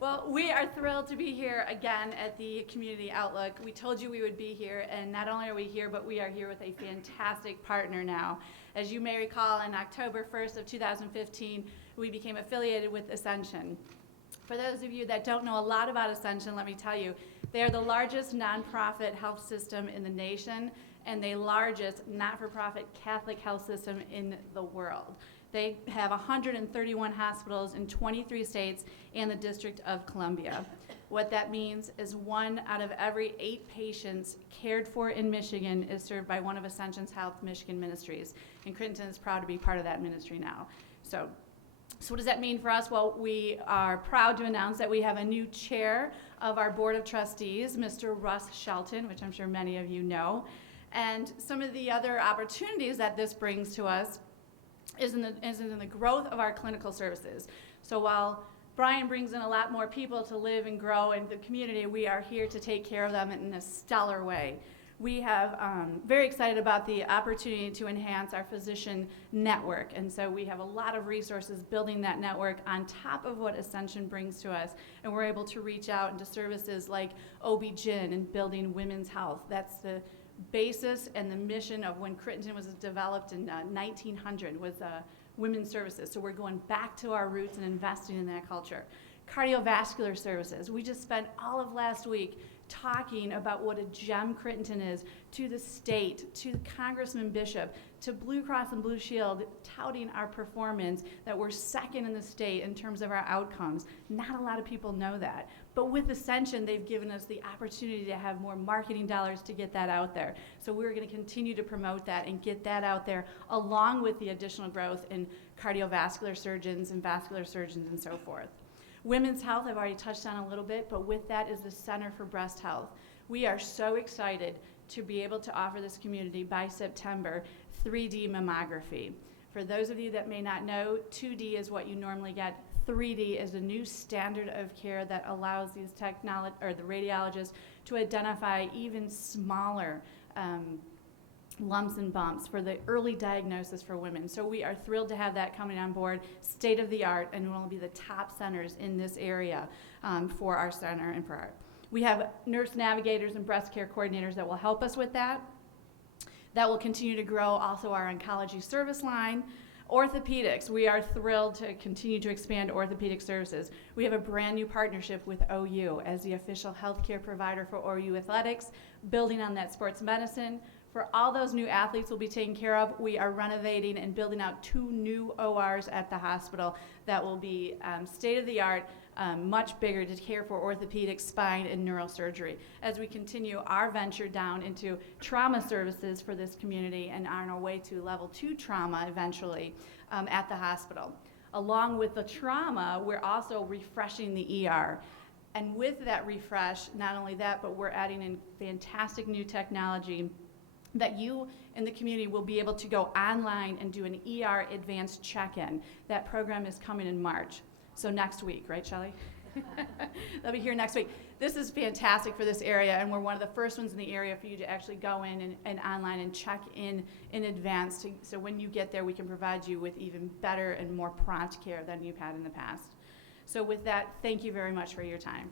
Well, we are thrilled to be here again at the Community Outlook. We told you we would be here, and not only are we here, but we are here with a fantastic partner now. As you may recall, on October 1st of 2015, we became affiliated with Ascension. For those of you that don't know a lot about Ascension, let me tell you, they are the largest nonprofit health system in the nation and the largest not-for-profit Catholic health system in the world. They have 131 hospitals in 23 states and the District of Columbia. What that means is 1 out of every 8 patients cared for in Michigan is served by one of Ascension Health Michigan ministries, and Crittenton is proud to be part of that ministry now. So what does that mean for us? Well, we are proud to announce that we have a new chair of our Board of Trustees, Mr. Russ Shelton, which I'm sure many of you know. And some of the other opportunities that this brings to us is in the growth of our clinical services. So while Brian brings in a lot more people to live and grow in the community, we are here to take care of them in a stellar way. We have very excited about the opportunity to enhance our physician network, and so we have a lot of resources building that network on top of what Ascension brings to us, and we're able to reach out into services like OB-GYN and building women's health. That's the basis and the mission of when Crittenton was developed in 1900 was women's services. So we're going back to our roots and investing in that culture. Cardiovascular services. We just spent all of last week talking about what a gem Crittenton is to the state, to Congressman Bishop, to Blue Cross and Blue Shield, touting our performance, that we're second in the state in terms of our outcomes. Not a lot of people know that. But with Ascension, they've given us the opportunity to have more marketing dollars to get that out there. So we're going to continue to promote that and get that out there, along with the additional growth in cardiovascular surgeons and vascular surgeons and so forth. Women's health, I've already touched on a little bit, but with that is the Center for Breast Health. We are so excited to be able to offer this community by September 3D mammography. For those of you that may not know, 2D is what you normally get. 3D is a new standard of care that allows these the radiologists to identify even smaller lumps and bumps for the early diagnosis for women. So we are thrilled to have that coming on board, state of the art, and will be the top centers in this area for our center and for our. We have nurse navigators and breast care coordinators that will help us with that. That will continue to grow also our oncology service line. Orthopedics, we are thrilled to continue to expand orthopedic services. We have a brand new partnership with OU as the official healthcare provider for OU Athletics, building on that sports medicine. For all those new athletes we'll be taken care of, we are renovating and building out 2 new ORs at the hospital that will be state-of-the-art, much bigger to care for orthopedic, spine, and neurosurgery as we continue our venture down into trauma services for this community and are on our way to level 2 trauma eventually at the hospital. Along with the trauma, we're also refreshing the ER. And with that refresh, not only that, but we're adding in fantastic new technology that you in the community will be able to go online and do an ER advanced check-in. That program is coming in March. So next week, right, Shelley? They'll be here next week. This is fantastic for this area, and we're one of the first ones in the area for you to actually go in and online and check in advance. So when you get there, we can provide you with even better and more prompt care than you've had in the past. So with that, thank you very much for your time.